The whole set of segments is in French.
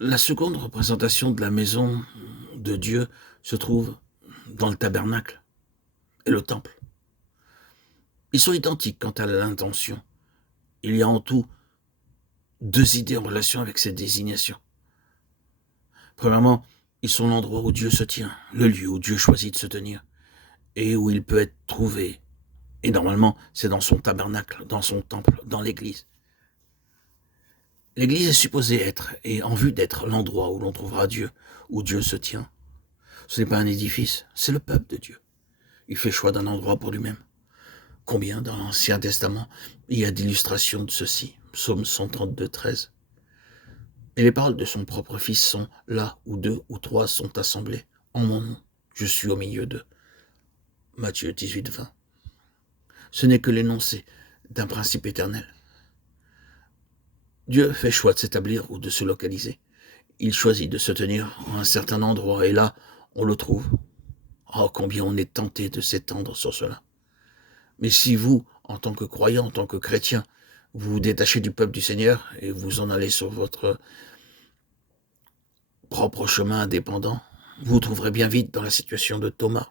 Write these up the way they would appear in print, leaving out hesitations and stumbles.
La seconde représentation de la maison de Dieu se trouve dans le tabernacle et le temple. Ils sont identiques quant à l'intention. Il y a en tout deux idées en relation avec cette désignation. Premièrement, ils sont l'endroit où Dieu se tient, le lieu où Dieu choisit de se tenir, et où il peut être trouvé. Et normalement, c'est dans son tabernacle, dans son temple, dans l'église. L'église est supposée être, et en vue d'être, l'endroit où l'on trouvera Dieu, où Dieu se tient. Ce n'est pas un édifice, c'est le peuple de Dieu. Il fait choix d'un endroit pour lui-même. Combien dans l'Ancien Testament il y a d'illustrations de ceci? Psaume 132, 13. Et les paroles de son propre Fils sont là où deux ou trois sont assemblés. En mon nom, je suis au milieu d'eux. Matthieu 18, 20. Ce n'est que l'énoncé d'un principe éternel. Dieu fait choix de s'établir ou de se localiser. Il choisit de se tenir à un certain endroit et là, on le trouve. Oh, combien on est tenté de s'étendre sur cela. Mais si vous, en tant que croyant, en tant que chrétien, vous vous détachez du peuple du Seigneur et vous en allez sur votre propre chemin indépendant, vous trouverez bien vite dans la situation de Thomas,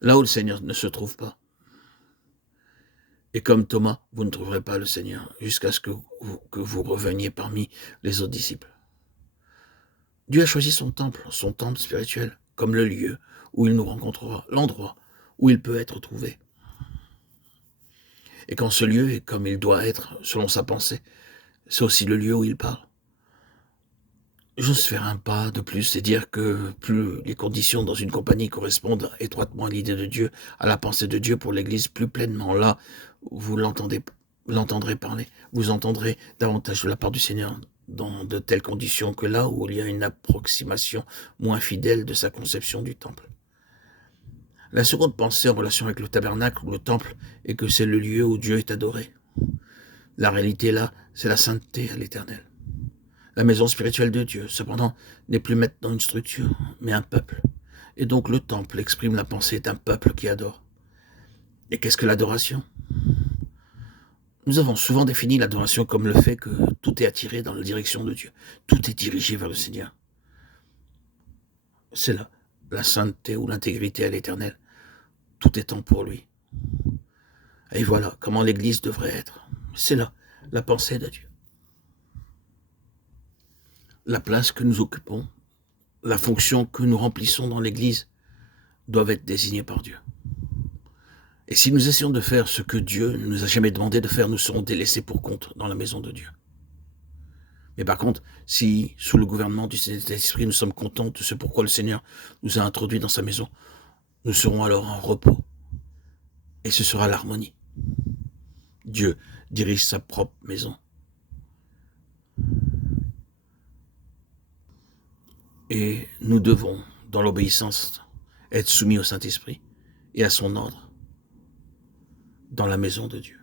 là où le Seigneur ne se trouve pas. Et comme Thomas, vous ne trouverez pas le Seigneur jusqu'à ce que vous reveniez parmi les autres disciples. Dieu a choisi son temple spirituel, comme le lieu où il nous rencontrera, l'endroit où il peut être trouvé. Et quand ce lieu est comme il doit être, selon sa pensée, c'est aussi le lieu où il parle. J'ose faire un pas de plus et dire que plus les conditions dans une compagnie correspondent étroitement à l'idée de Dieu, à la pensée de Dieu pour l'Église plus pleinement, là, vous l'entendrez parler, vous entendrez davantage de la part du Seigneur dans de telles conditions que là où il y a une approximation moins fidèle de sa conception du temple. La seconde pensée en relation avec le tabernacle ou le temple est que c'est le lieu où Dieu est adoré. La réalité là, c'est la sainteté à l'Éternel. La maison spirituelle de Dieu, cependant, n'est plus maintenant une structure, mais un peuple. Et donc le temple exprime la pensée d'un peuple qui adore. Et qu'est-ce que l'adoration? Nous avons souvent défini l'adoration comme le fait que tout est attiré dans la direction de Dieu. Tout est dirigé vers le Seigneur. C'est là la sainteté ou l'intégrité à l'Éternel. Tout étant pour lui. Et voilà comment l'Église devrait être. C'est là la pensée de Dieu. La place que nous occupons, la fonction que nous remplissons dans l'Église doivent être désignées par Dieu. Et si nous essayons de faire ce que Dieu ne nous a jamais demandé de faire, nous serons délaissés pour compte dans la maison de Dieu. Mais par contre, si, sous le gouvernement du Saint-Esprit, nous sommes contents de ce pourquoi le Seigneur nous a introduits dans sa maison, nous serons alors en repos. Et ce sera l'harmonie. Dieu dirige sa propre maison. Et nous devons, dans l'obéissance, être soumis au Saint-Esprit et à son ordre dans la maison de Dieu.